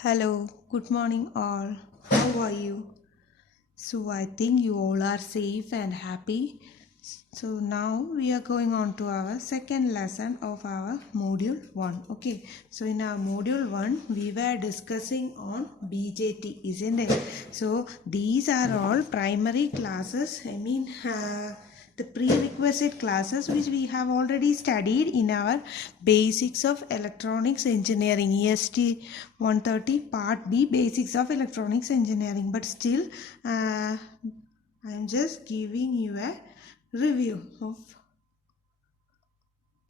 Hello, good morning all. How are you? So I think you all are safe and happy. So now we are going on to our second lesson of our module 1. Okay. So in our module 1 we were discussing on BJT, isn't it? So these are all primary classes. The prerequisite classes which we have already studied in our basics of electronics engineering, EST 130 part B, basics of electronics engineering. But still I am just giving you a review of.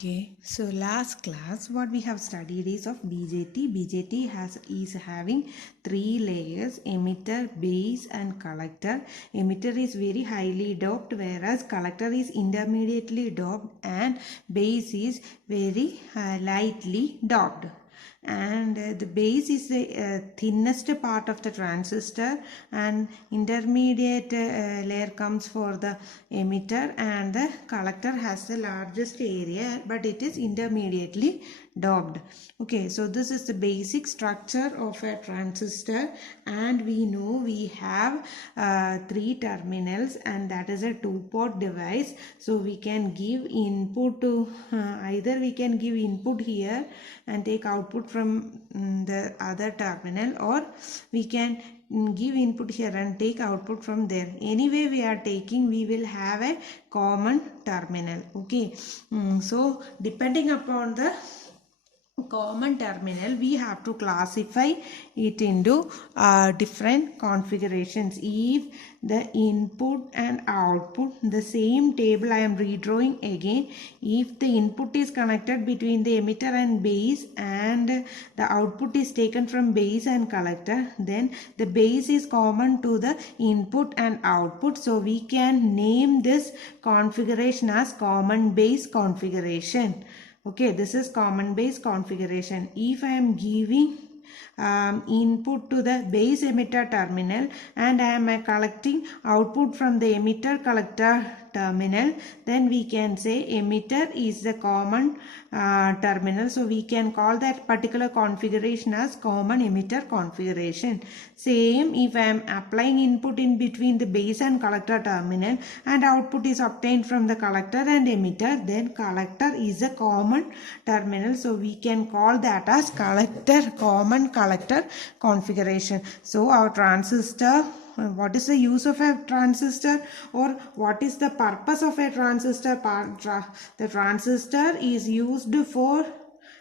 Okay, so last class what we have studied is of BJT. BJT is having three layers: emitter, base and collector. Emitter is very highly doped, whereas collector is intermediately doped, and base is very lightly doped. And the base is the thinnest part of the transistor, and intermediate layer comes for the emitter, and the collector has the largest area but it is intermediately doped. Okay, so this is the basic structure of a transistor, and we know we have three terminals, and that is a two-port device. So we can give input to either we can give input here and take output from the other terminal, or we can give input here and take output from there. Anyway we are taking, we will have a common terminal. Okay, so depending upon the common terminal we have to classify it into different configurations. If the input and output, the same table I am redrawing again, if the input is connected between the emitter and base and the output is taken from base and collector, then the base is common to the input and output. So we can name this configuration as common base configuration. Okay, this is common base configuration. If I am giving input to the base emitter terminal and I am collecting output from the emitter collector terminal, then we can say emitter is the common terminal. So we can call that particular configuration as common emitter configuration. Same, if I am applying input in between the base and collector terminal and output is obtained from the collector and emitter, then collector is a common terminal. So we can call that as common collector configuration. So our transistor, what is the use of a transistor, or what is the purpose of a transistor? The transistor is used for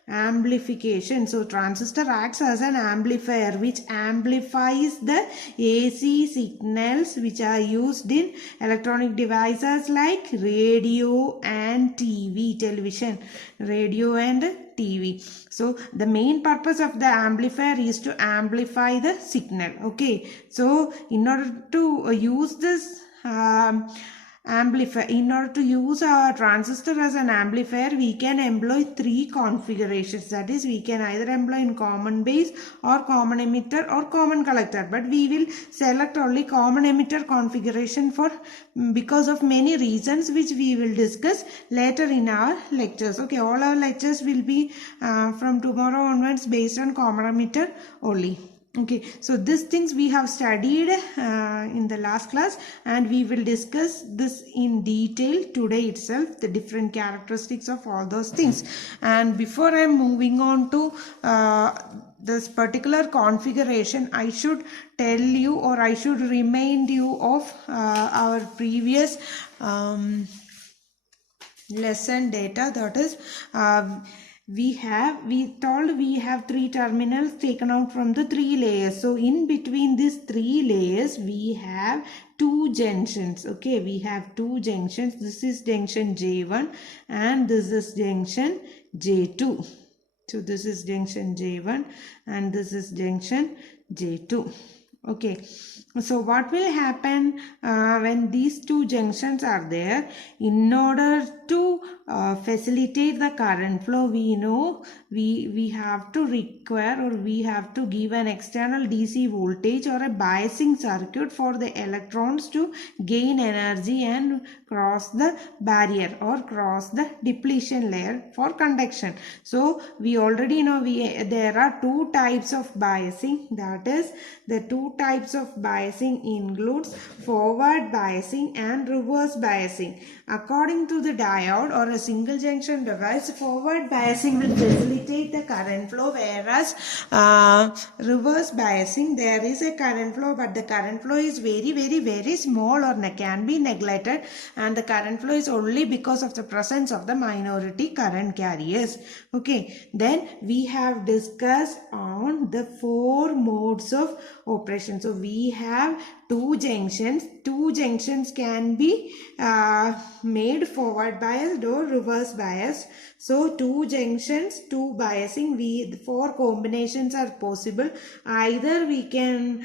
amplification. So transistor acts as an amplifier which amplifies the AC signals which are used in electronic devices like radio and television, radio and TV. So the main purpose of the amplifier is to amplify the signal. Okay, so in order to use this amplifier, in order to use our transistor as an amplifier, we can employ three configurations. That is, we can either employ in common base or common emitter or common collector, but we will select only common emitter configuration for because of many reasons which we will discuss later in our lectures. Okay, all our lectures will be from tomorrow onwards based on common emitter only. Okay, so these things we have studied in the last class, and we will discuss this in detail today itself, the different characteristics of all those things. And before I am moving on to this particular configuration, I should tell you, or I should remind you of our previous lesson data. That is, we told we have three terminals taken out from the three layers. So in between these three layers we have two junctions. Okay, we have two junctions. This is junction J1 and this is junction J2. So this is junction J1 and this is junction J2. Okay, so what will happen when these two junctions are there? In order to facilitate the current flow, we know we have to require, or we have to give an external DC voltage or a biasing circuit for the electrons to gain energy and cross the barrier or cross the depletion layer for conduction. So we already know there are two types of biasing. That is, the two types of biasing includes forward biasing and reverse biasing. According to the diode or a single junction device, forward biasing will facilitate the current flow, whereas reverse biasing, there is a current flow, but the current flow is very small or can be neglected, and the current flow is only because of the presence of the minority current carriers. Okay, then we have discussed on the four modes of operation. So we have two junctions. Two junctions can be made forward biased or reverse biased. So two junctions, two biasing, four combinations are possible. Either we can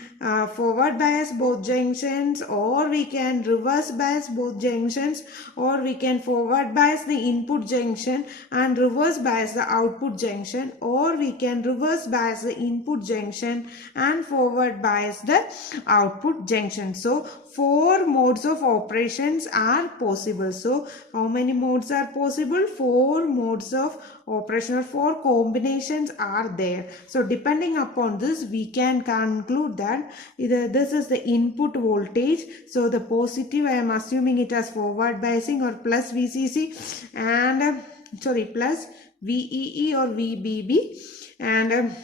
forward bias both junctions, or we can reverse bias both junctions, or we can forward bias the input junction and reverse bias the output junction, or we can reverse bias the input junction and forward bias the output junction. So four modes of operations are possible. So how many modes are possible? Four modes of operation, or four combinations are there. So depending upon this, we can conclude that either this is the input voltage. So the positive, I am assuming it as forward biasing or plus VCC, and plus VEE or VBB, and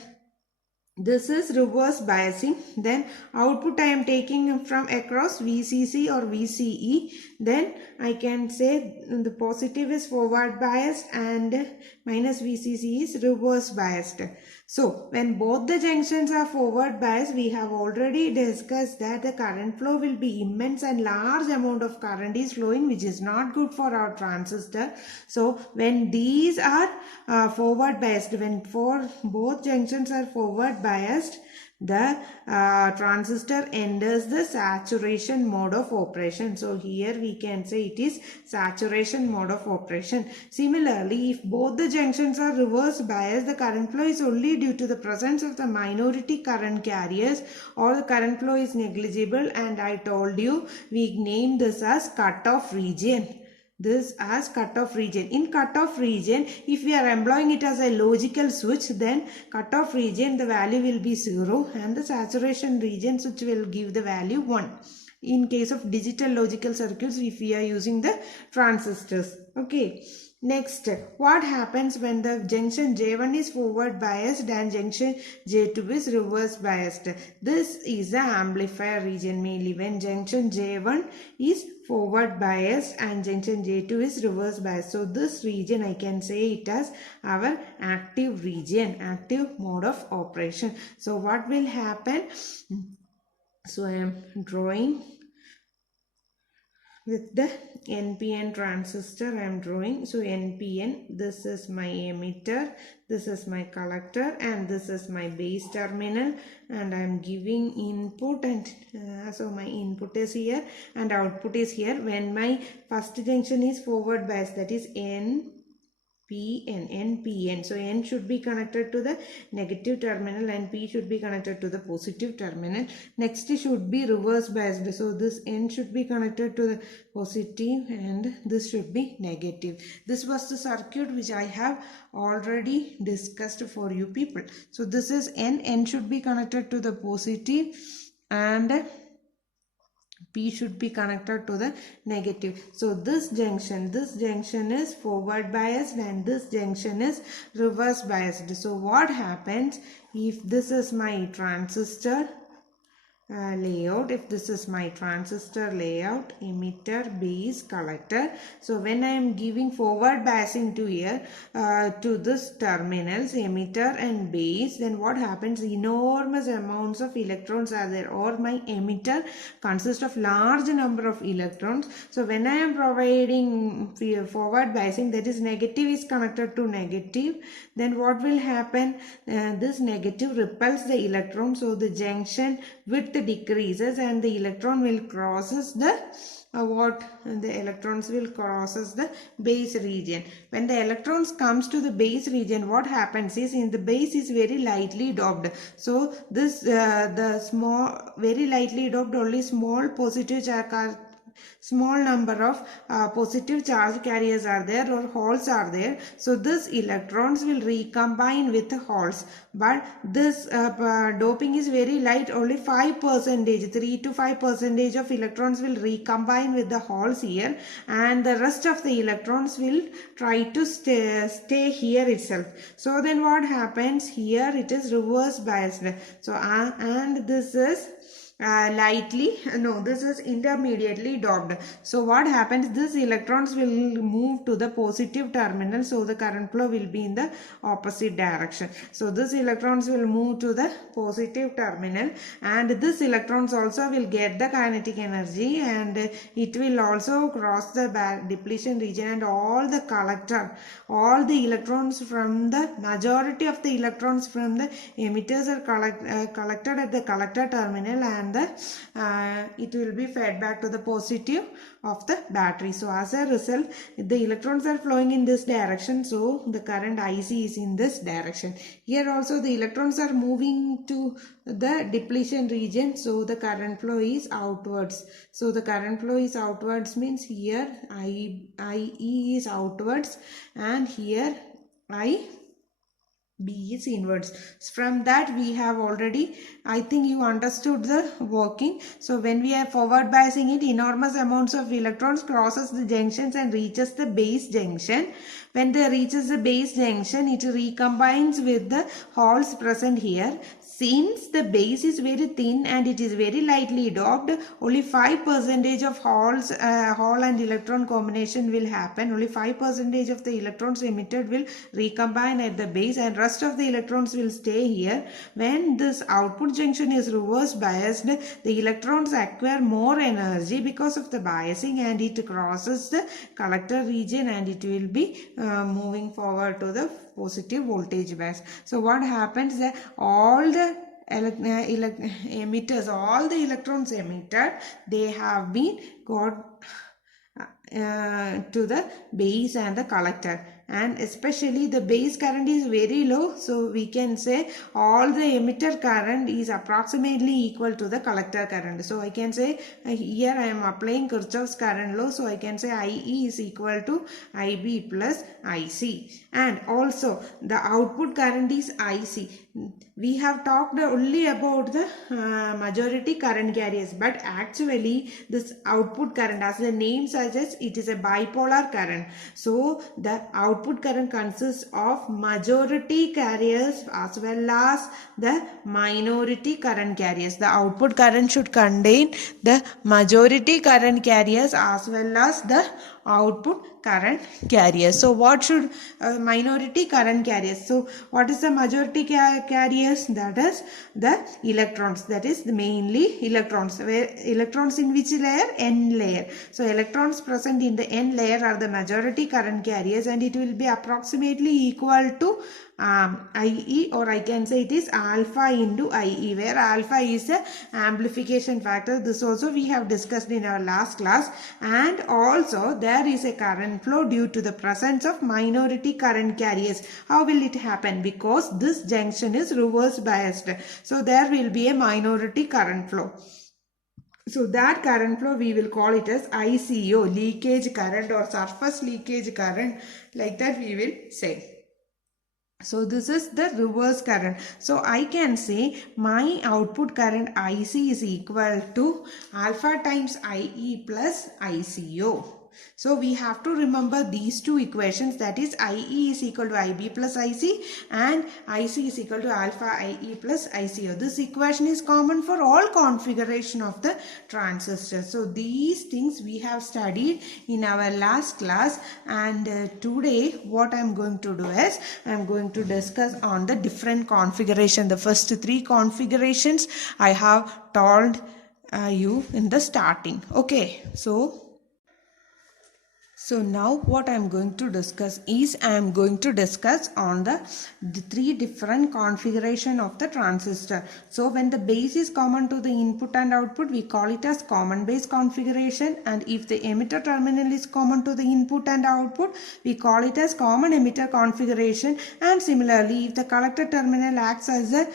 this is reverse biasing. Then output I am taking from across VCC or VCE. Then I can say the positive is forward biased and minus VCC is reverse biased. So when both the junctions are forward biased, we have already discussed that the current flow will be immense and large amount of current is flowing, which is not good for our transistor. So when these are forward biased, when both junctions are forward biased, the transistor enters the saturation mode of operation. So here we can say it is saturation mode of operation. Similarly, if both the junctions are reverse biased, the current flow is only due to the presence of the minority current carriers, or the current flow is negligible, and I told you we name this as cutoff region. This as cutoff region. In cutoff region, if we are employing it as a logical switch, then cutoff region the value will be 0, and the saturation region switch will give the value 1. In case of digital logical circuits, if we are using the transistors. Okay. Next, what happens when the junction J1 is forward biased and junction J2 is reverse biased? This is the amplifier region mainly when junction J1 is forward biased and junction J2 is reverse biased. So this region I can say it as our active region, active mode of operation. So what will happen? So I am drawing with the NPN transistor. I am drawing. So NPN, this is my emitter, this is my collector, and this is my base terminal, and I am giving input, and so my input is here and output is here. When my first junction is forward biased, that is NPN. So N should be connected to the negative terminal and P should be connected to the positive terminal. Next should be reverse biased. So this N should be connected to the positive and this should be negative. This was the circuit which I have already discussed for you people. So this is N. N should be connected to the positive and P should be connected to the negative. So this junction is forward biased and this junction is reverse biased. So what happens if this is my transistor layout, if this is my transistor layout, emitter, base, collector. So when I am giving forward biasing to here to this terminals, emitter and base, then what happens? Enormous amounts of electrons are there, or my emitter consists of large number of electrons. So when I am providing forward biasing, that is negative is connected to negative, then what will happen? This negative repels the electron, so the junction width decreases and the electron will crosses the the electrons will crosses the base region. When the electrons comes to the base region, what happens is in the base is very lightly doped. So this the small very lightly doped, only small number of positive charge carriers are there or holes are there. So this electrons will recombine with the holes, but this doping is very light, only 5%, 3 to 5% of electrons will recombine with the holes here, and the rest of the electrons will try to stay here itself. So then what happens here, it is reverse biased. So and this is this is intermediately doped. So what happens, these electrons will move to the positive terminal, so the current flow will be in the opposite direction. So these electrons will move to the positive terminal, and these electrons also will get the kinetic energy, and it will also cross the depletion region, and all the electrons from the majority of the electrons from the emitters are collected at the collector terminal, and it will be fed back to the positive of the battery. So as a result, the electrons are flowing in this direction, so the current IC is in this direction. Here also the electrons are moving to the depletion region, so the current flow is outwards. So the current flow is outwards means here IE is outwards, and here B is inwards. From that we have already, I think you understood the working. So when we are forward biasing it, enormous amounts of electrons crosses the junctions and reaches the base junction. When they reaches the base junction, it recombines with the holes present here. Since the base is very thin and it is very lightly doped, only 5% of hole and electron combination will happen. Only 5% of the electrons emitted will recombine at the base, and rest of the electrons will stay here. When this output junction is reverse biased, the electrons acquire more energy because of the biasing, and it crosses the collector region, and it will be moving forward to the positive voltage bias. So what happens that all the emitters, all the electrons emitted, they have been got to the base and the collector, and especially the base current is very low, so we can say all the emitter current is approximately equal to the collector current. So I can say here I am applying Kirchhoff's current law, so I can say IE is equal to IB plus IC, and also the output current is IC. We have talked only about the majority current carriers, but actually this output current, as the name suggests, it is a bipolar current. So the output current consists of majority carriers as well as the minority current carriers. The output current should contain the majority current carriers as well as the output current carriers. So what should minority current carriers? So what is the majority carriers? That is the electrons. That is mainly electrons. Where electrons in which layer? N layer. So electrons present in the N layer are the majority current carriers, and it will be approximately equal to IE, or I can say it is alpha into IE, where alpha is the amplification factor. This also we have discussed in our last class. And also there is a current flow due to the presence of minority current carriers. How will it happen? Because this junction is reverse biased, so there will be a minority current flow. So that current flow we will call it as ICO, leakage current or surface leakage current, like that we will say. So this is the reverse current. So I can say my output current IC is equal to alpha times IE plus ICO. So we have to remember these two equations, that is IE is equal to IB plus IC and IC is equal to alpha IE plus ICO. This equation is common for all configuration of the transistor. So these things we have studied in our last class, and today what I am going to do is I am going to discuss on the different configuration. The first three configurations I have told you in the starting. Okay, so So now what I am going to discuss is I am going to discuss on the three different configuration of the transistor. So when the base is common to the input and output, we call it as common base configuration, and if the emitter terminal is common to the input and output, we call it as common emitter configuration. And similarly, if the collector terminal acts as a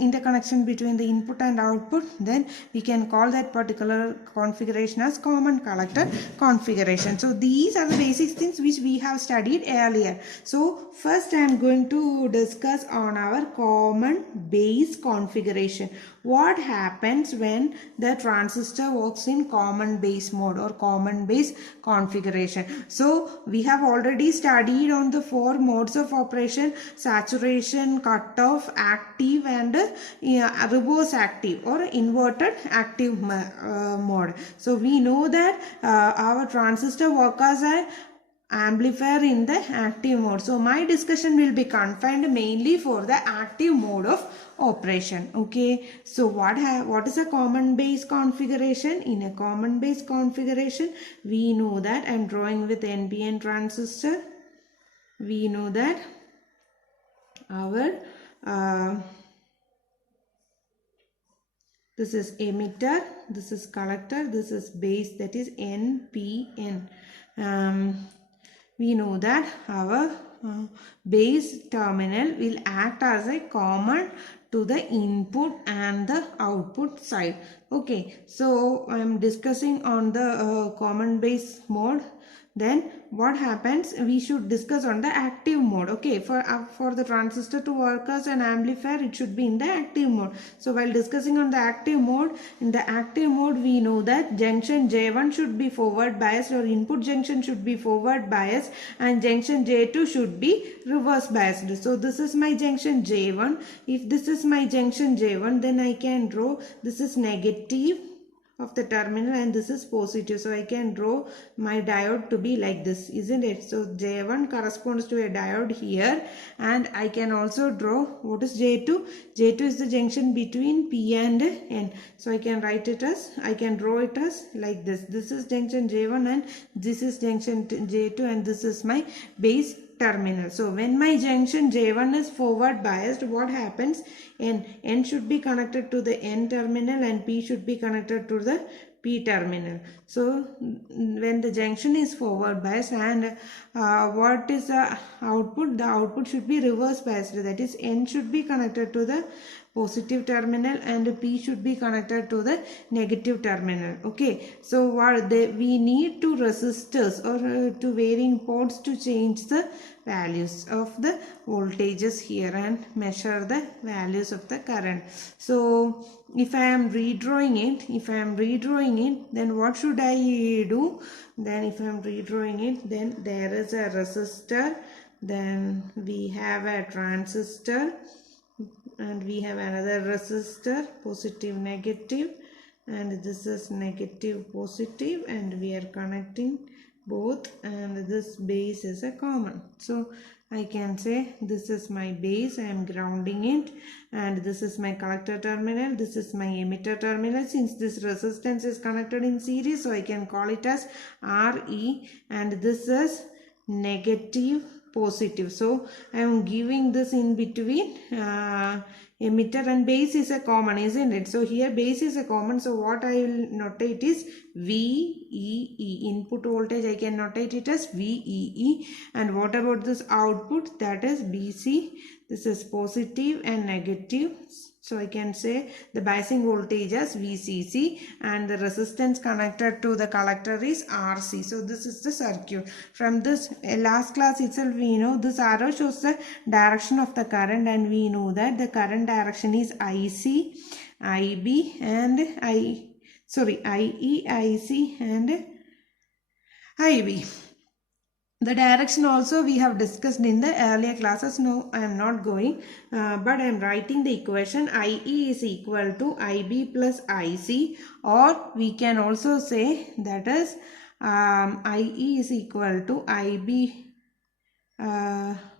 interconnection between the input and output, then we can call that particular configuration as common collector configuration. So these are the basic things which we have studied earlier. So first I am going to discuss on our common base configuration. What happens when the transistor works in common base mode or common base configuration? So we have already studied on the four modes of operation: saturation, cutoff, active, and reverse active or inverted active mode. So we know that our transistor works as an amplifier in the active mode. So my discussion will be confined mainly for the active mode of operation. Okay, so what is a common base configuration? In a common base configuration, we know that I'm drawing with NPN transistor. We know that our this is emitter, this is collector, this is base, that is NPN. We know that our base terminal will act as a common to the input and the output side. Okay, so I am discussing on the common base mode. Then what happens, we should discuss on the active mode. Okay, for the transistor to work as an amplifier, it should be in the active mode. So while discussing on the active mode, in the active mode we know that junction J1 should be forward biased, or input junction should be forward biased, and junction J2 should be reverse biased. So this is my junction J1. If this is my junction J1, then I can draw this is negative of the terminal and this is positive. So I can draw my diode to be like this, isn't it? So J1 corresponds to a diode here, and I can also draw what is J2. J2 is the junction between P and N. So I can write it as, I can draw it as like this. This is junction J1 and this is junction J2, and this is my base terminal. So when my junction J1 is forward biased, what happens? N should be connected to the N terminal and P should be connected to the P terminal. So when the junction is forward biased, and what is the output? The output should be reverse biased, that is N should be connected to the positive terminal and P should be connected to the negative terminal. Okay, so we need two resistors or two varying ports to change the values of the voltages here and measure the values of the current. So if I am redrawing it, then what should I do? Then if I am redrawing it, then there is a resistor, then we have a transistor, and we have another resistor, positive negative, and this is negative positive, and we are connecting both, and this base is a common. So I can say this is my base, I am grounding it, and this is my collector terminal, this is my emitter terminal. Since this resistance is connected in series, so I can call it as RE, and this is negative positive. So I am giving this in between emitter, and base is a common, isn't it? So here base is a common, so what I will notate is VEE. Input voltage I can notate it as VEE. And what about this output? That is BC. This is positive and negative. So I can say the biasing voltage as VCC, and the resistance connected to the collector is RC. So this is the circuit. From this last class itself, we know this arrow shows the direction of the current, and we know that the current direction is IC, IB, and IE, IC, and IB. The direction also we have discussed in the earlier classes. No, I am not going, but I am writing the equation. IE is equal to IB plus IC, or we can also say that is IE is equal to IB.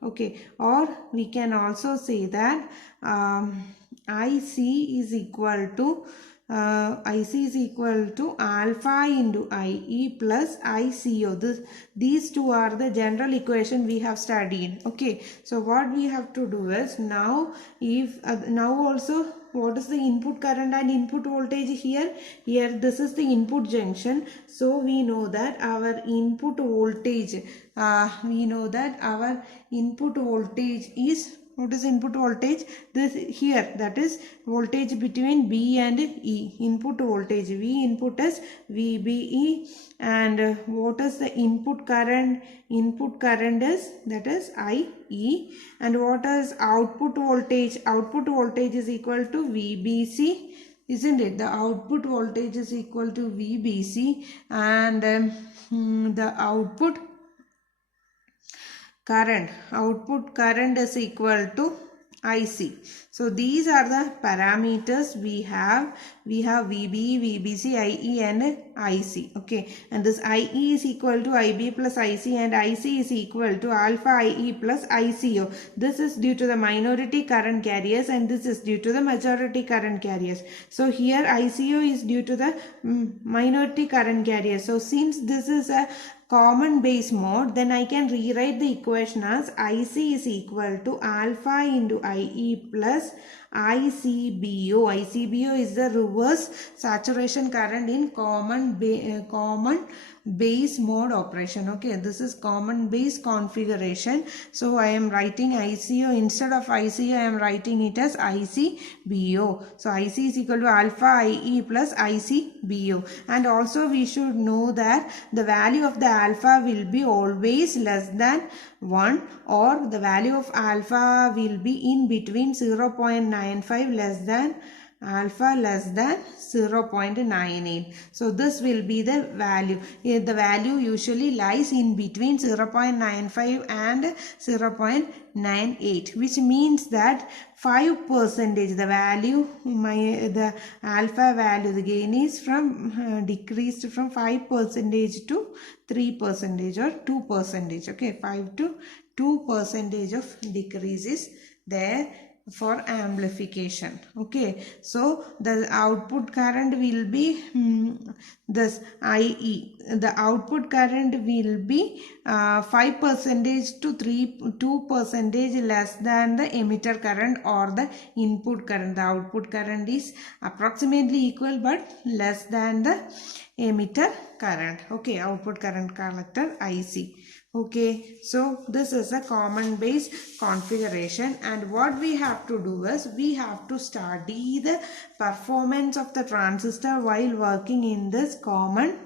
Okay, or we can also say that IC is equal to IC is equal to alpha into IE plus ICO. These two are the general equation we have studied. Okay, so what we have to do is now, if now also, what is the input current and input voltage here? Here this is the input junction, so we know that our input voltage, is, what is input voltage? This here, that is voltage between B and E. Input voltage, V input is VBE, and what is the input current? Input current is, that is IE. And what is output voltage? Output voltage is equal to VBC, isn't it? The output voltage is equal to VBC, and the output current is equal to IC. So these are the parameters we have. We have VB, VBC, IE and IC. Okay, and this IE is equal to IB plus IC, and IC is equal to alpha IE plus ICO. This is due to the minority current carriers, and this is due to the majority current carriers. So here ICO is due to the minority current carriers. So since this is a common base mode, then I can rewrite the equation as IC is equal to alpha into IE plus ICBO. ICBO is the reverse saturation current in common base mode operation. Okay, this is common base configuration. So I am writing ICO, instead of ICO I am writing it as ICBO. So IC is equal to alpha IE plus ICBO. And also we should know that the value of the alpha will be always less than 1, or the value of alpha will be in between 0.95 less than 0.98. So this will be the value. The value usually lies in between 0.95 and 0.98, which means that 5%, the value, the alpha value, the gain is from decreased from 5% to 3% or 2%. Okay, 5 to 2% of decrease is there for amplification. Okay, so the output current will be this IE. The output current will be 5% to 2% less than the emitter current or the input current. The output current is approximately equal but less than the emitter current. Okay, output current collector IC. Okay, so this is a common base configuration, and what we have to do is we have to study the performance of the transistor while working in this common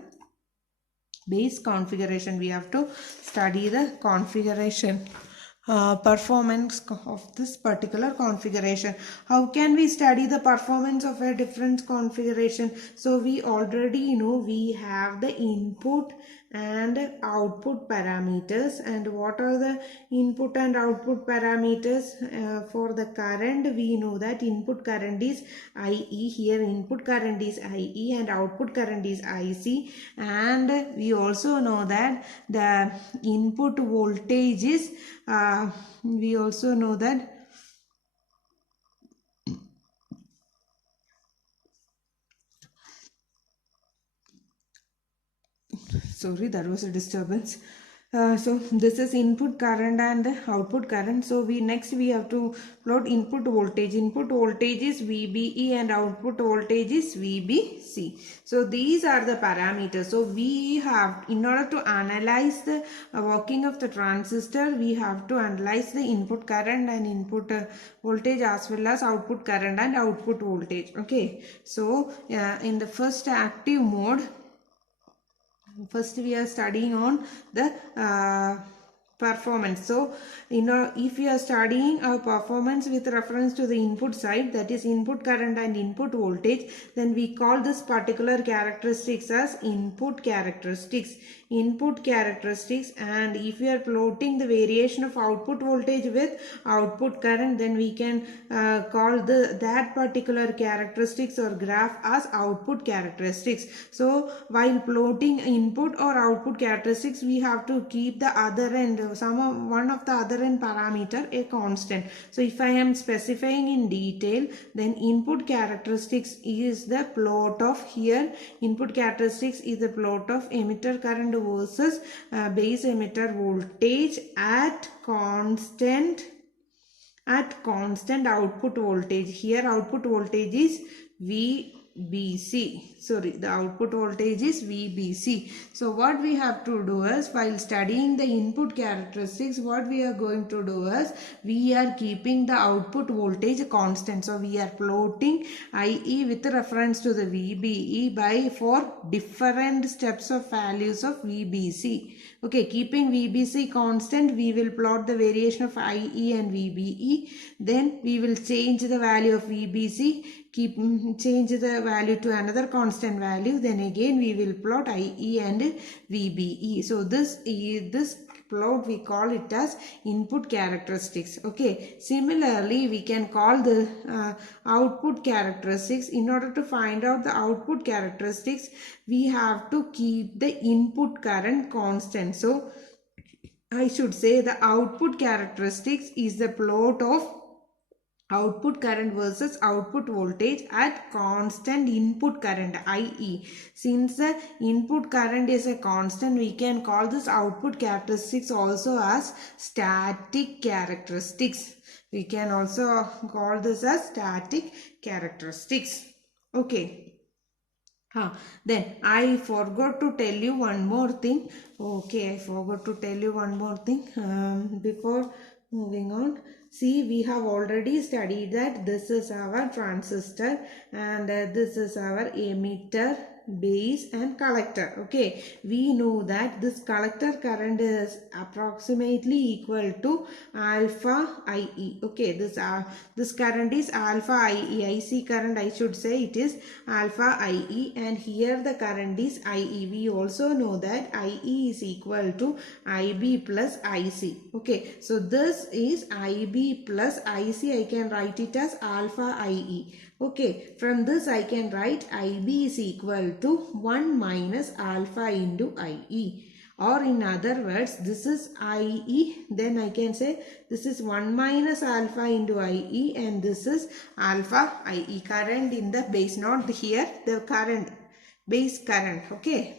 base configuration. We have to study the configuration. Performance of this particular configuration. How can we study the performance of a different configuration? So we already know we have the input and output parameters. And what are the input and output parameters? For the current, we know that input current is IE. Here input current is IE and output current is IC. And we also know that the input voltage is we also know that sorry, there was a disturbance. So this is input current and output current. So we have to plot input voltage. Input voltage is VBE and output voltage is VBC. So these are the parameters. So we have, in order to analyze the working of the transistor, we have to analyze the input current and input voltage as well as output current and output voltage. Okay, so in the first active mode, first we are studying on the performance. So if you are studying our performance with reference to the input side, that is input current and input voltage, then we call this particular characteristics as input characteristics. And if we are plotting the variation of output voltage with output current, then we can call that particular characteristics or graph as output characteristics. So while plotting input or output characteristics, we have to keep the other end one of the other n parameter a constant. So if I am specifying in detail, then input characteristics is the plot of here. Input characteristics is the plot of emitter current versus base emitter voltage at constant output voltage. Here output voltage is VBC. Sorry, the output voltage is VBC. So what we have to do is, while studying the input characteristics, what we are going to do is, we are keeping the output voltage constant. So we are plotting IE with reference to the VBE by 4 different steps of values of VBC. Okay, keeping VBC constant, we will plot the variation of IE and VBE. Then we will change the value of VBC, change the value to another constant value. Then again we will plot IE and VBE. So this plot we call it as input characteristics. Okay, similarly we can call the output characteristics. In order to find out the output characteristics, we have to keep the input current constant. So I should say the output characteristics is the plot of output current versus output voltage at constant input current, i.e. since the input current is a constant, we can call this output characteristics also as static characteristics. We can also call this as static characteristics. Okay. Then I forgot to tell you one more thing. Okay, I forgot to tell you one more thing before moving on. See, we have already studied that this is our transistor and this is our emitter, base and collector. Okay, we know that this collector current is approximately equal to alpha IE. Okay, this current is alpha IE. IC current, I should say, it is alpha IE, and here the current is IE. We also know that IE is equal to IB plus IC. Okay, so this is IB plus IC. I can write it as alpha IE. Okay, from this I can write IB is equal to 1 minus alpha into IE. Or in other words, this is IE, then I can say this is 1 minus alpha into IE, and this is alpha IE. Current in the base, not here, the current, base current. Okay.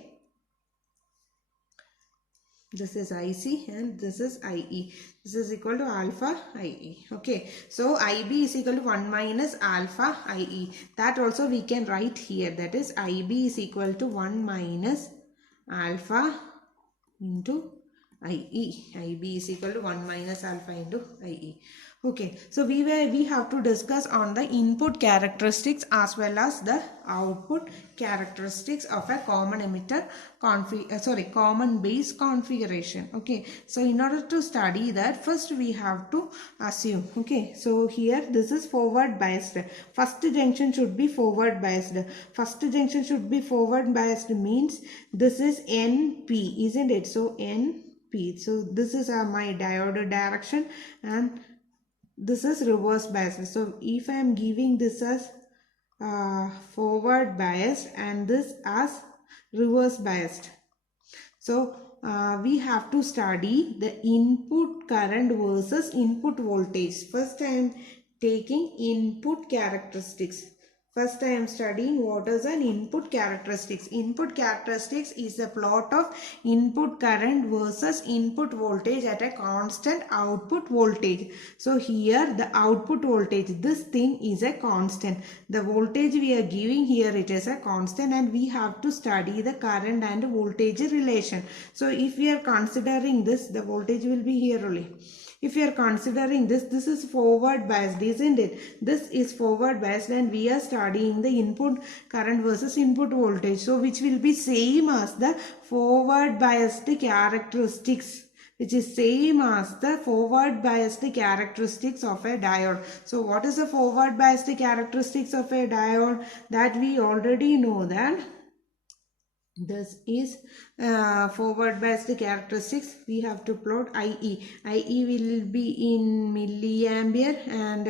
This is IC and this is IE. This is equal to alpha IE. Okay. So IB is equal to 1 minus alpha IE. That also we can write here. That is IB is equal to 1 minus alpha into IE. IB is equal to 1 minus alpha into IE. Okay, so we have to discuss on the input characteristics as well as the output characteristics of a common emitter common base configuration. Okay, so in order to study that, first we have to assume. Okay, so here this is forward biased. First junction should be forward biased. First junction should be forward biased means this is NP, isn't it? So NP. So this is my diode direction and this is reverse bias. So if I am giving this as forward biased and this as reverse biased, so we have to study the input current versus input voltage. First I am taking input characteristics. First I am studying what is an input characteristics. Input characteristics is the plot of input current versus input voltage at a constant output voltage. So here the output voltage, this thing is a constant. The voltage we are giving here, it is a constant, and we have to study the current and voltage relation. So if we are considering this, the voltage will be here only. If you are considering this is forward biased, isn't it? This is forward biased and we are studying the input current versus input voltage. So which will be same as the forward biased characteristics, which is same as the forward biased characteristics of a diode. So what is the forward biased characteristics of a diode? That we already know that this is forward biased characteristics. We have to plot IE. IE will be in milliampere and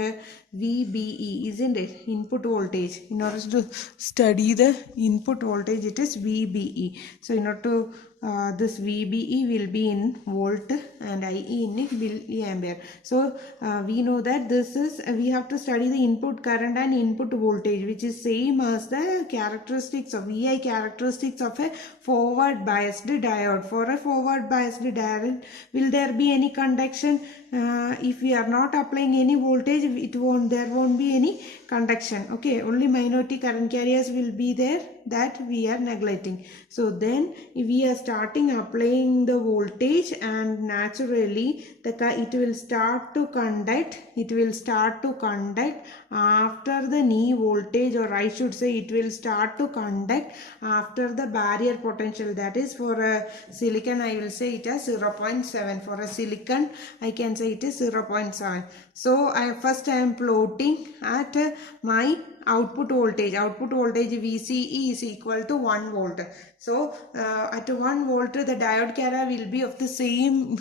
VBE, isn't it? Input voltage. In order to study the input voltage, it is VBE. So in order to this VBE will be in volt and IE in milliampere. So we know that this is, we have to study the input current and input voltage, which is same as the characteristics of VI characteristics of a forward biased diode. For a forward biased diode, will there be any conduction? If we are not applying any voltage, there won't be any conduction. Okay, only minority current carriers will be there, that we are neglecting. So then we are starting applying the voltage, and naturally it will start to conduct. It will start to conduct after the knee voltage, or I should say it will start to conduct after the barrier potential. That is, for a silicon I will say it as 0.7. For a silicon I can say it is 0.7. So I am plotting at my output voltage. Output voltage VCE is equal to 1 volt. So at 1 volt the diode carrier will be of the same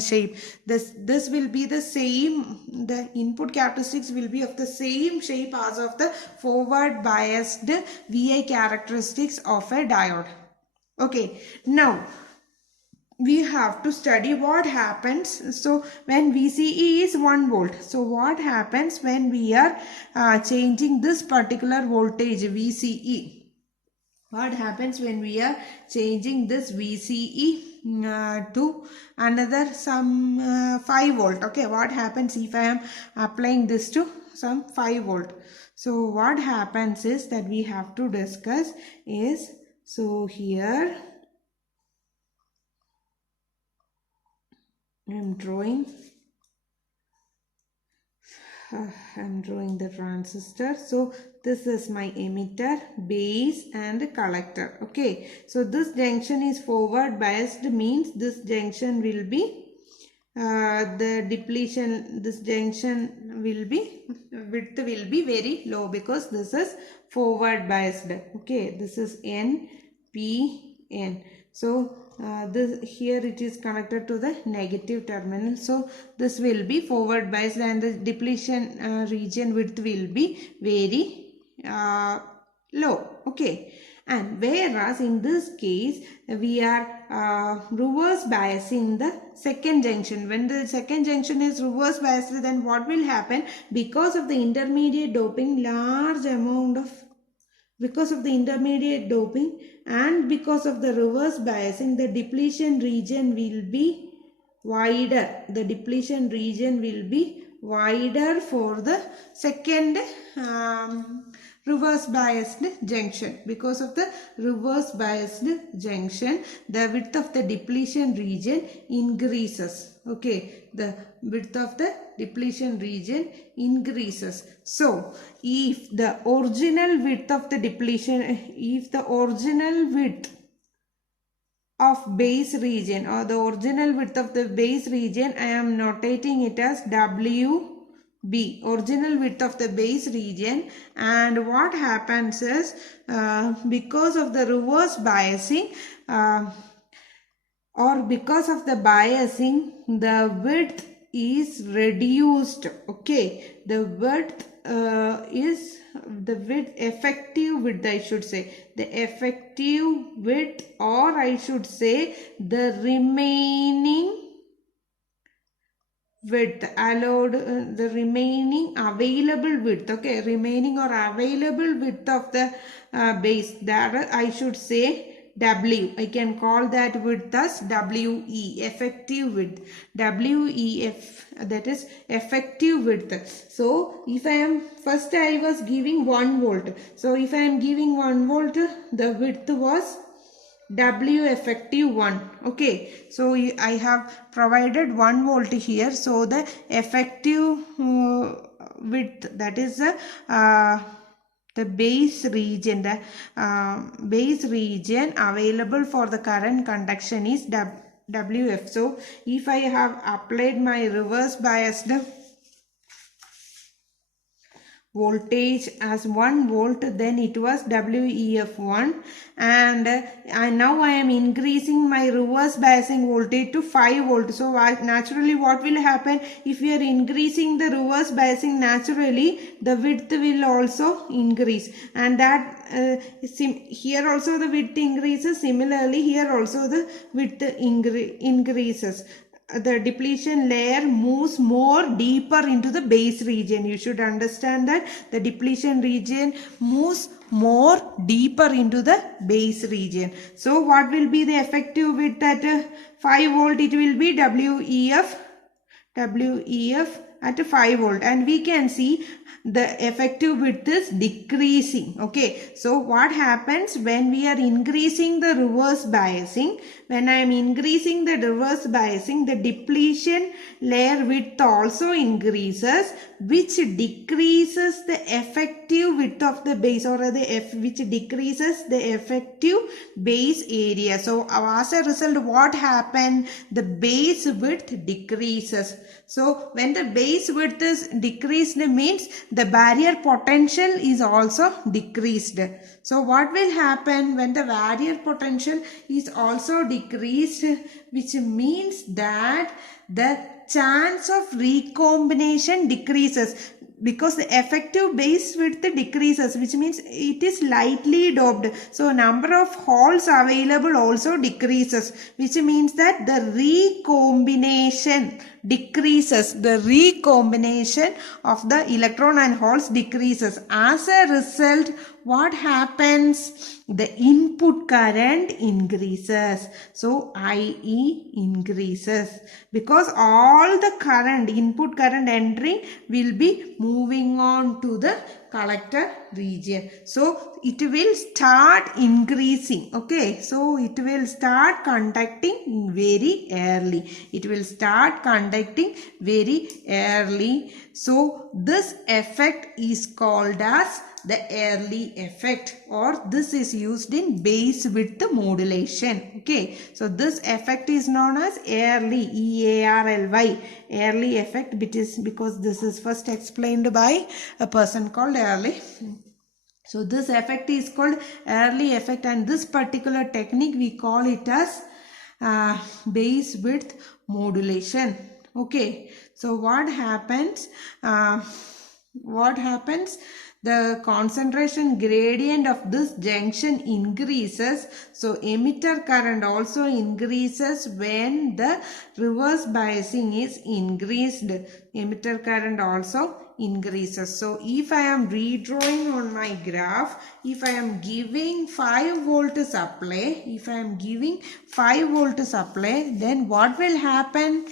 shape. This will be the same, the input characteristics will be of the same shape as of the forward biased VI characteristics of a diode. Okay, now we have to study what happens. So when VCE is 1 volt, so what happens when we are changing this particular voltage VCE? What happens when we are changing this VCE to another some 5 volt? Okay, what happens if I am applying this to some 5 volt? So what happens is that we have to discuss is, so here I'm drawing the transistor. So this is my emitter, base and collector. Okay, so this junction is forward biased, means this junction will be the depletion, this junction will be, width will be very low because this is forward biased. Okay, this is N, P, N. So this here it is connected to the negative terminal. So this will be forward biased, and the depletion region width will be very low. Okay, and whereas in this case we are reverse biasing the second junction. When the second junction is reverse biased, then what will happen? Because of the intermediate doping, because of the intermediate doping and because of the reverse biasing, the depletion region will be wider. The depletion region will be wider for the second reverse biased junction. Because of the reverse biased junction, the width of the depletion region increases. Okay, the width of the depletion region increases. So if the original width of the depletion, if the original width of base region, or the original width of the base region, I am notating it as WB, original width of the base region. And what happens is because of the reverse biasing or because of the biasing, the width is reduced. Okay, the width is the width, effective width I should say, the effective width, or I should say the remaining width allowed, the remaining available width. Okay, remaining or available width of the base, that I should say W. I can call that width as WE, effective width. WEF, that is effective width. So if I am, first I was giving 1 volt. So if I am giving 1 volt, the width was W effective 1. Okay, so I have provided 1 volt here. So the effective width, that is the base region, base region available for the current conduction is WF. So if I have applied my reverse biased voltage as 1 volt, then it was WEF1, and now I am increasing my reverse biasing voltage to 5 volt. So naturally what will happen, if we are increasing the reverse biasing, naturally the width will also increase, and that here also the width increases, similarly here also the width increases. The depletion layer moves more deeper into the base region. You should understand that the depletion region moves more deeper into the base region. So what will be the effective width at 5 volt? It will be WEF at 5 volt, and we can see the effective width is decreasing. Okay, so what happens when we are increasing the reverse biasing? When I am increasing the reverse biasing, the depletion layer width also increases, which decreases the effective width of the base, or which decreases the effective base area. So as a result, what happened? The base width decreases. So when the base width is decreased, means the barrier potential is also decreased. So what will happen when the barrier potential is also decreased, which means that the chance of recombination decreases, because the effective base width decreases, which means it is lightly doped. So number of holes available also decreases, which means that the recombination decreases. The recombination of the electron and holes decreases. As a result, what happens? The input current increases. So IE increases, because all the current, input current entering, will be moving on to the collector region. So it will start increasing. Okay, so it will start conducting very early. It will start conducting very early. So this effect is called as the Early effect, or this is used in base width modulation. Okay, so this effect is known as Early, EARLY, Early effect, because this is first explained by a person called Early. So this effect is called Early effect, and this particular technique we call it as base width modulation. Okay, so what happens? The concentration gradient of this junction increases. So emitter current also increases when the reverse biasing is increased. Emitter current also increases. So if I am redrawing on my graph, if I am giving 5 volt supply, then what will happen?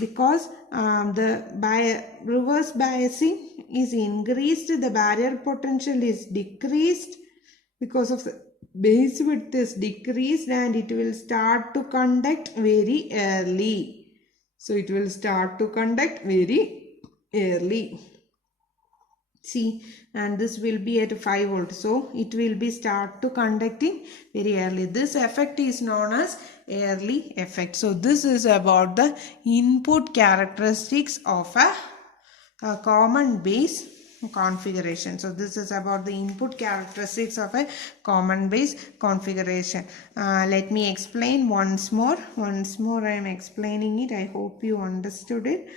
Because the reverse biasing is increased, the barrier potential is decreased, because of the base width is decreased, and it will start to conduct very early. So it will start to conduct very early. See, and this will be at 5 volt, so it will be start to conducting very early. This effect is known as early effect. So this is about the input characteristics of a common base configuration. So this is about the input characteristics of a common base configuration. Let me explain once more. I am explaining it. I hope you understood it.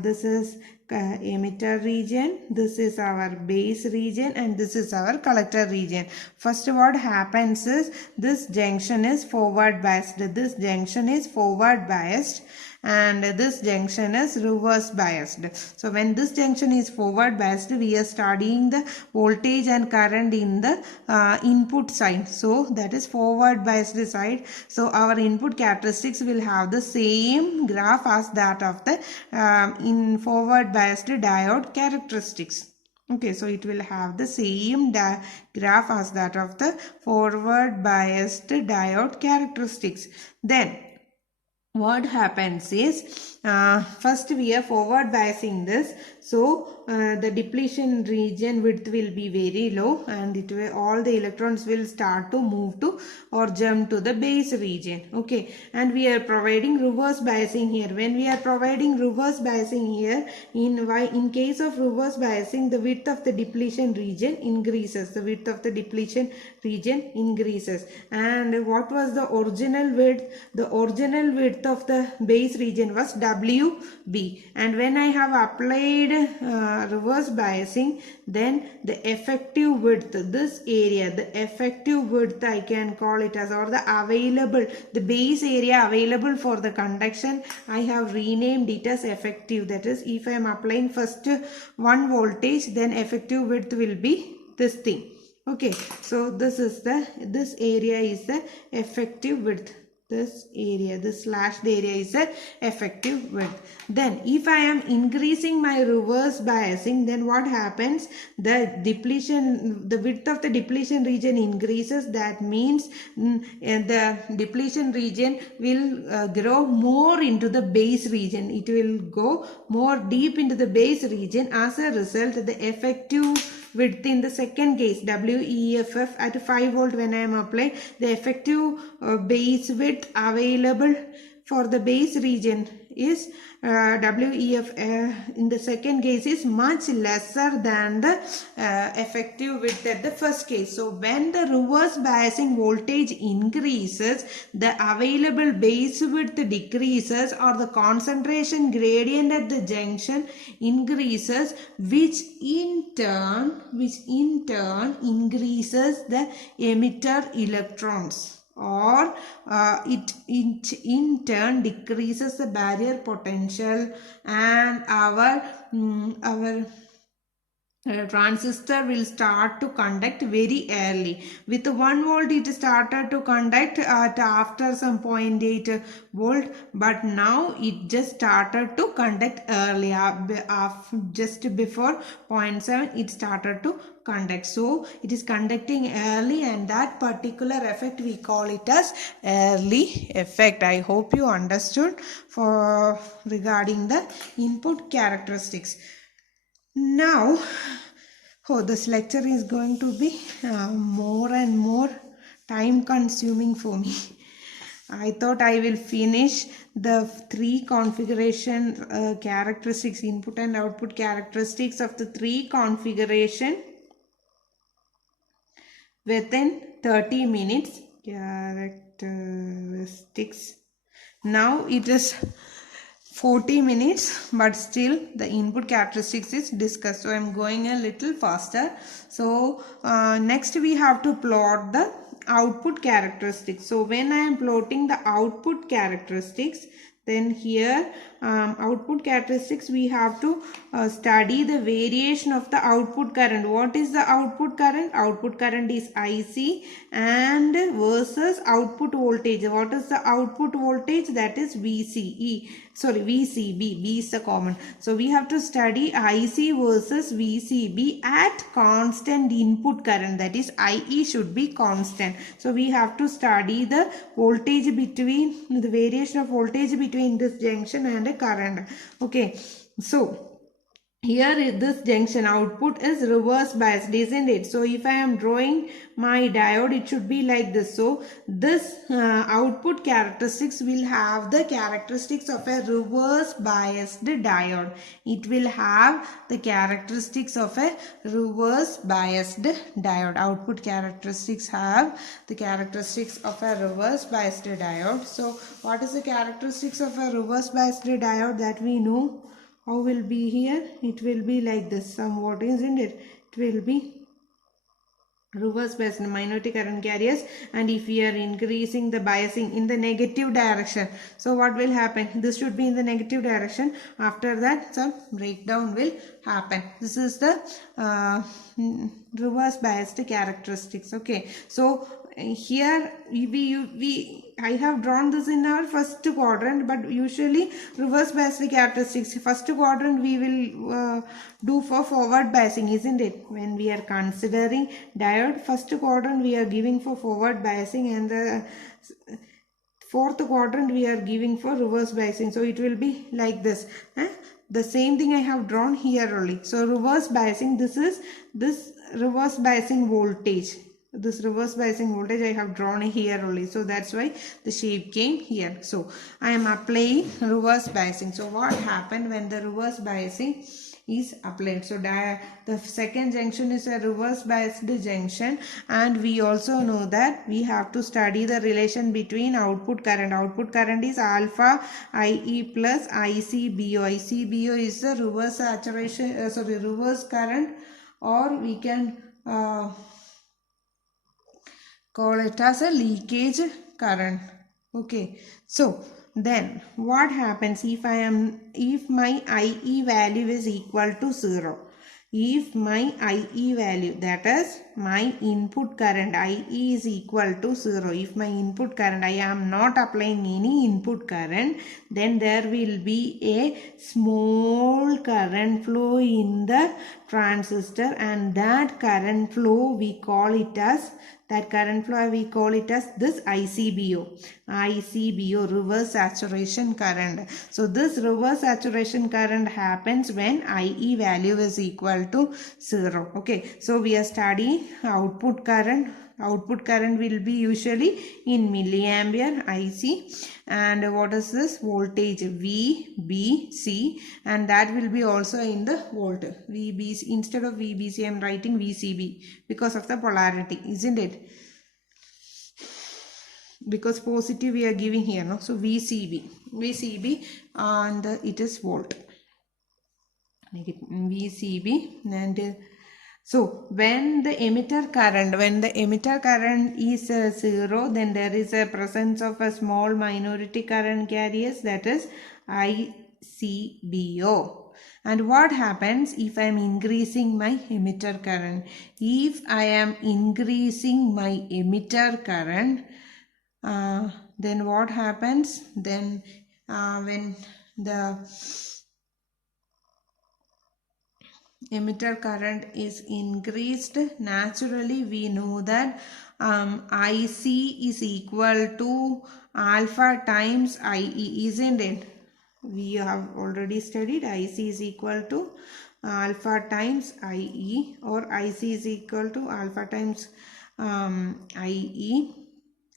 This is emitter region, this is our base region, and this is our collector region. First, what happens is this junction is forward biased, and this junction is reverse biased. So when this junction is forward biased, we are studying the voltage and current in the input side. So that is forward biased side. So our input characteristics will have the same graph as that of the in forward biased diode characteristics. Okay, so it will have the same graph as that of the forward biased diode characteristics. Then what happens is, first we are forward biasing this, so the depletion region width will be very low, and it will, all the electrons will start to move to or jump to the base region. Okay, and we are providing reverse biasing here. When we are providing reverse biasing here, in case of reverse biasing, the width of the depletion region increases. The width of the depletion region increases. And what was the original width? The original width of the base region was WB, and when I have applied reverse biasing, then the effective width, this area, the effective width I can call it as, or the available, the base area available for the conduction, I have renamed it as effective. That is, if I am applying first 1 voltage, then effective width will be this thing. Okay, so this area is the effective width. This area, this slashed area is the effective width. Then if I am increasing my reverse biasing, then what happens? The width of the depletion region increases. That means the depletion region will grow more into the base region. It will go more deep into the base region. As a result, the effective width in the second case, WEFF at 5 volt, when I am applying, the effective base width available for the base region is WEF in the second case is much lesser than the effective width at the first case. So when the reverse biasing voltage increases, the available base width decreases, or the concentration gradient at the junction increases, which in turn increases the emitter electrons, or it in turn decreases the barrier potential, and our transistor will start to conduct very early. With 1 volt it started to conduct at after some 0.8 volt, but now it just started to conduct early, just before 0.7 it started to conduct. So it is conducting early, and that particular effect we call it as early effect. I hope you understood for regarding the input characteristics. Now, this lecture is going to be more and more time consuming for me. I thought I will finish the 3 configuration characteristics, input and output characteristics of the 3 configuration within 30 minutes. Characteristics. Now it is 40 minutes, but still the input characteristics is discussed, so I am going a little faster. So next we have to plot the output characteristics. So when I am plotting the output characteristics, then here output characteristics, we have to study the variation of the output current. What is the output current? Output current is IC and versus output voltage. What is the output voltage? That is VCE. Sorry, VCB. B is the common. So we have to study IC versus VCB at constant input current. That is, IE should be constant. So we have to study the voltage between, the variation of voltage between this junction and a current. Okay, so here this junction output is reverse biased, isn't it? So if I am drawing my diode, it should be like this. So this output characteristics will have the characteristics of a reverse biased diode. It will have the characteristics of a reverse biased diode. Output characteristics have the characteristics of a reverse biased diode. So what is the characteristics of a reverse biased diode that we know? How will be here? It will be like this somewhat, isn't it? It will be reverse bias minority current carriers, and if we are increasing the biasing in the negative direction, so what will happen? This should be in the negative direction. After that, some breakdown will happen. This is the reverse biased characteristics. Okay, so here I have drawn this in our first quadrant, but usually reverse biased characteristics, first quadrant we will do for forward biasing, isn't it? When we are considering diode, first quadrant we are giving for forward biasing, and the fourth quadrant we are giving for reverse biasing. So it will be like this. The same thing I have drawn here only. So reverse biasing, this is this reverse biasing voltage. This reverse biasing voltage I have drawn here only. So that's why the shape came here. So I am applying reverse biasing. So what happened when the reverse biasing is applied? So the second junction is a reverse biased junction, and we also know that we have to study the relation between output current. Output current is alpha IE plus ICBO. ICBO is the reverse saturation, reverse current, or we can call it as a leakage current. Okay, so then what happens if my IE value is equal to 0? If my IE value, that is my input current, IE is equal to 0. If my input current, I am not applying any input current, then there will be a small current flow in the transistor, and that current flow we call it as this ICBO. ICBO, reverse saturation current. So this reverse saturation current happens when IE value is equal to 0. Okay, so we are studying output current. Output current will be usually in milliampere IC, and what is this voltage? VBC, and that will be also in the volt. VBC, instead of VBC I am writing VCB because of the polarity, isn't it? Because positive we are giving here, no? So VCB, and it is volt. VCB, and so when the emitter current is 0, then there is a presence of a small minority current carriers, that is ICBO. And what happens if I am increasing my emitter current? If I am increasing my emitter current, then what happens? Then when the emitter current is increased, naturally we know that IC is equal to alpha times IE, isn't it? We have already studied IC is equal to alpha times IE, or IC is equal to alpha times IE,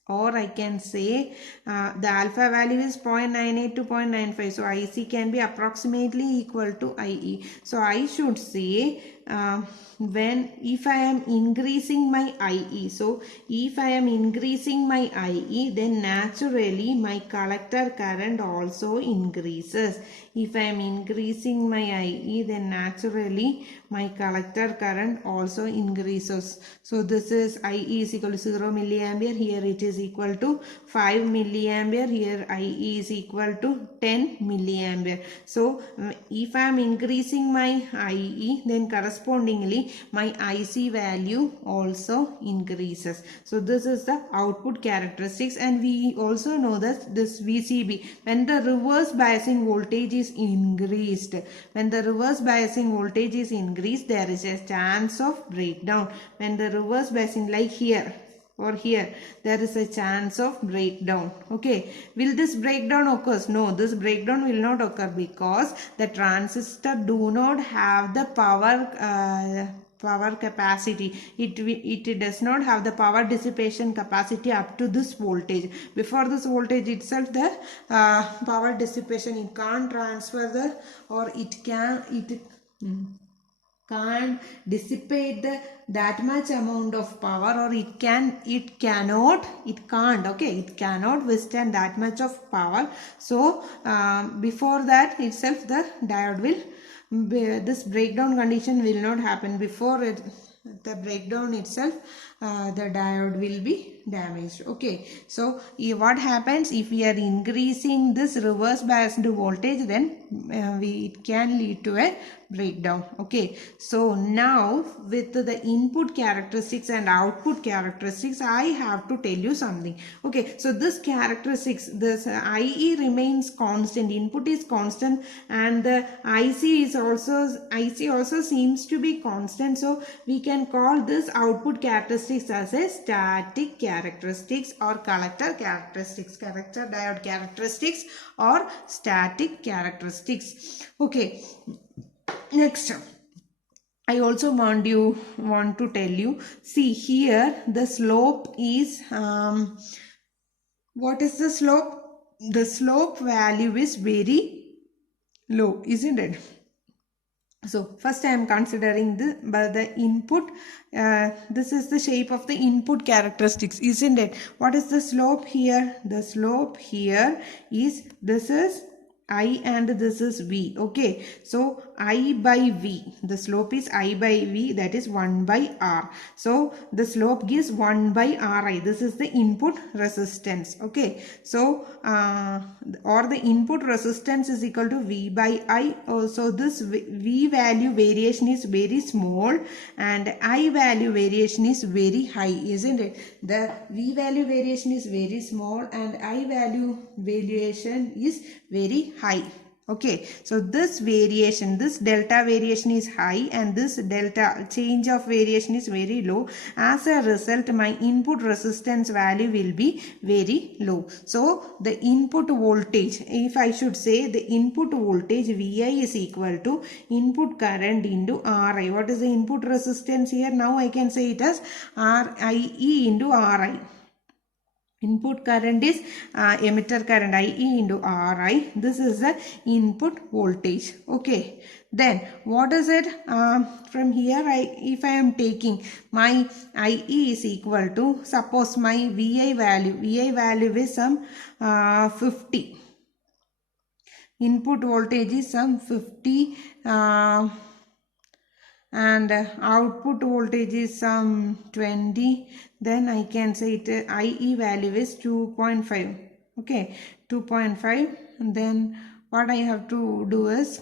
or I can say the alpha value is 0.98 to 0.95, so IC can be approximately equal to IE. So I should say if I am increasing my IE, so if I am increasing my IE, then naturally my collector current also increases. If I am increasing my IE, then naturally my collector current also increases. So this is IE is equal to 0 milliampere, here it is equal to 5 milliampere, here IE is equal to 10 milliampere. So if I am increasing my IE, then correspondingly my IC value also increases. So this is the output characteristics, and we also know that this VCB, when the reverse biasing voltage is increased, there is a chance of breakdown. When the reverse biasing, like here or here, there is a chance of breakdown. Okay, will this breakdown occurs? No, this breakdown will not occur because the transistor do not have the power capacity. It does not have the power dissipation capacity up to this voltage. Before this voltage itself, the power dissipation, it can't transfer the, or it can't dissipate that much amount of power, or it can't withstand that much of power. So before that itself, the diode will, this breakdown condition will not happen. Before the breakdown itself, the diode will be damaged. Okay, so what happens if we are increasing this reverse biased voltage, then it can lead to a breakdown. Okay, so now with the input characteristics and output characteristics, I have to tell you something. Okay, so this characteristics, this IE remains constant, input is constant, and the IC also seems to be constant, so we can call this output characteristics as a static characteristics or collector characteristics, collector diode characteristics or static characteristics. Okay, next I also want to tell you, see here the slope is what is the slope? The slope value is very low, isn't it? So first I am considering the input. This is the shape of the input characteristics, isn't it? What is the slope here? The slope here is, this is I and this is V. Okay, so I by V, the slope is I by V, that is 1 by R. So the slope gives 1 by Ri. This is the input resistance. Okay, so or the input resistance is equal to V by I. So this V value variation is very small and I value variation is very high, isn't it? The V value variation is very small and I value variation is very high. Okay, so this variation, this delta variation is high and this delta change of variation is very low. As a result, my input resistance value will be very low. So the input voltage, if I should say the input voltage Vi is equal to input current into Ri. What is the input resistance here? Now I can say it as Rie into Ri. Input current is emitter current IE into Ri. This is the input voltage. Okay. Then what is it? From here, if I am taking my IE is equal to, suppose my Vi value is some 50. Input voltage is some 50 and output voltage is some 20. Then I can say it IE value is 2.5. Okay, 2.5. And then what I have to do is,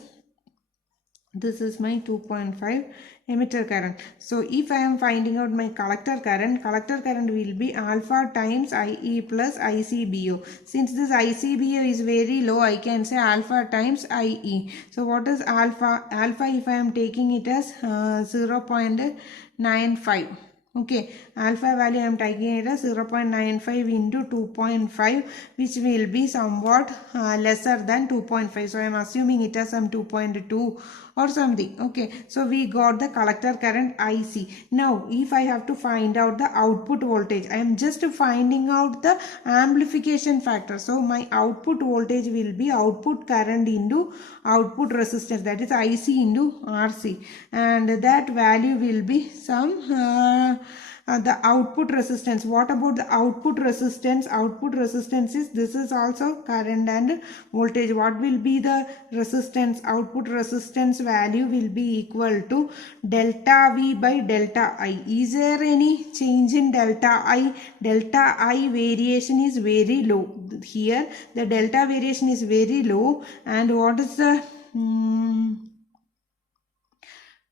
this is my 2.5 emitter current. So if I am finding out my collector current will be alpha times IE plus ICBO. Since this ICBO is very low, I can say alpha times IE. So what is alpha? Alpha, if I am taking it as 0.95. Okay, alpha value I am taking it as 0.95 into 2.5, which will be somewhat lesser than 2.5. So I am assuming it as some 2.2 or something. Okay, so we got the collector current IC. Now if I have to find out the output voltage, I am just finding out the amplification factor. So my output voltage will be output current into output resistance, that is IC into RC, and that value will be some the output resistance. What about the output resistance? Output resistance is, this is also current and voltage. What will be the resistance? Output resistance value will be equal to delta V by delta I. Is there any change in delta I? Delta I variation is very low. Here the delta variation is very low, and what is the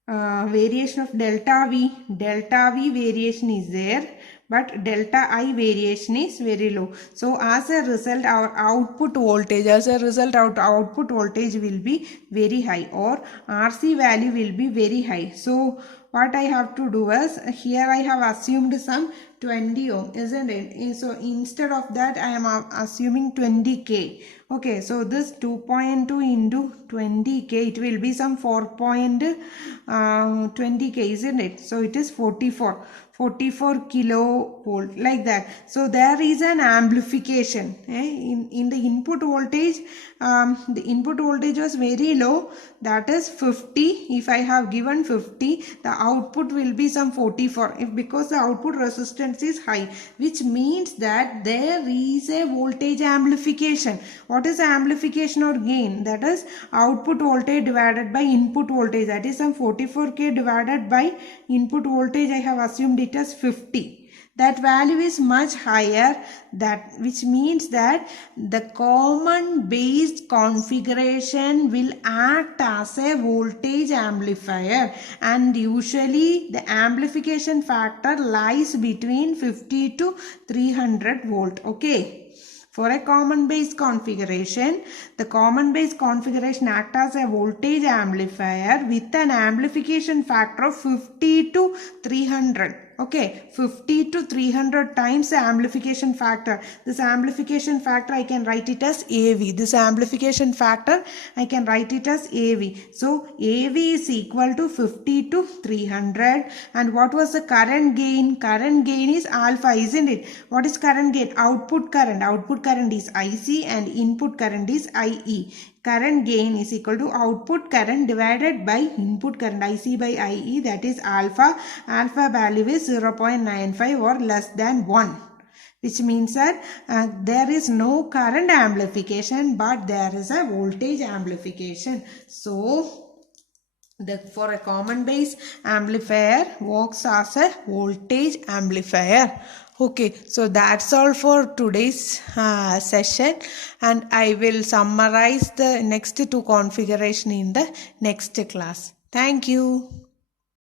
variation of delta V? Delta V variation is there, but delta I variation is very low. So as a result, our output voltage, output voltage will be very high, or RC value will be very high. So what I have to do is, here I have assumed some 20 ohm, isn't it? So instead of that, I am assuming 20k. Okay, so this 2.2 into 20k, it will be some 4.20k, isn't it? So it is 44 kilovolt, like that. So there is an amplification in the input voltage. The input voltage was very low, that is 50. If I have given 50, the output will be some 44, because the output resistance is high, which means that there is a voltage amplification. What is amplification or gain? That is output voltage divided by input voltage, that is some 44k divided by input voltage. I have assumed it as 50. That value is much higher, that which means that the common base configuration will act as a voltage amplifier, and usually the amplification factor lies between 50 to 300 volt. Okay, For a common base configuration, the common base configuration acts as a voltage amplifier with an amplification factor of 50 to 300. Okay, 50 to 300 times the amplification factor. This amplification factor I can write it as AV. This amplification factor I can write it as AV. So AV is equal to 50 to 300. And what was the current gain? Current gain is alpha, isn't it? What is current gain? Output current. Output current is IC and input current is IE. Current gain is equal to output current divided by input current, IC by IE, that is alpha. Alpha value is 0.95 or less than 1. Which means that there is no current amplification, but there is a voltage amplification. So for a common base amplifier works as a voltage amplifier. Okay, so that's all for today's session, and I will summarize the next two configuration in the next class. Thank you.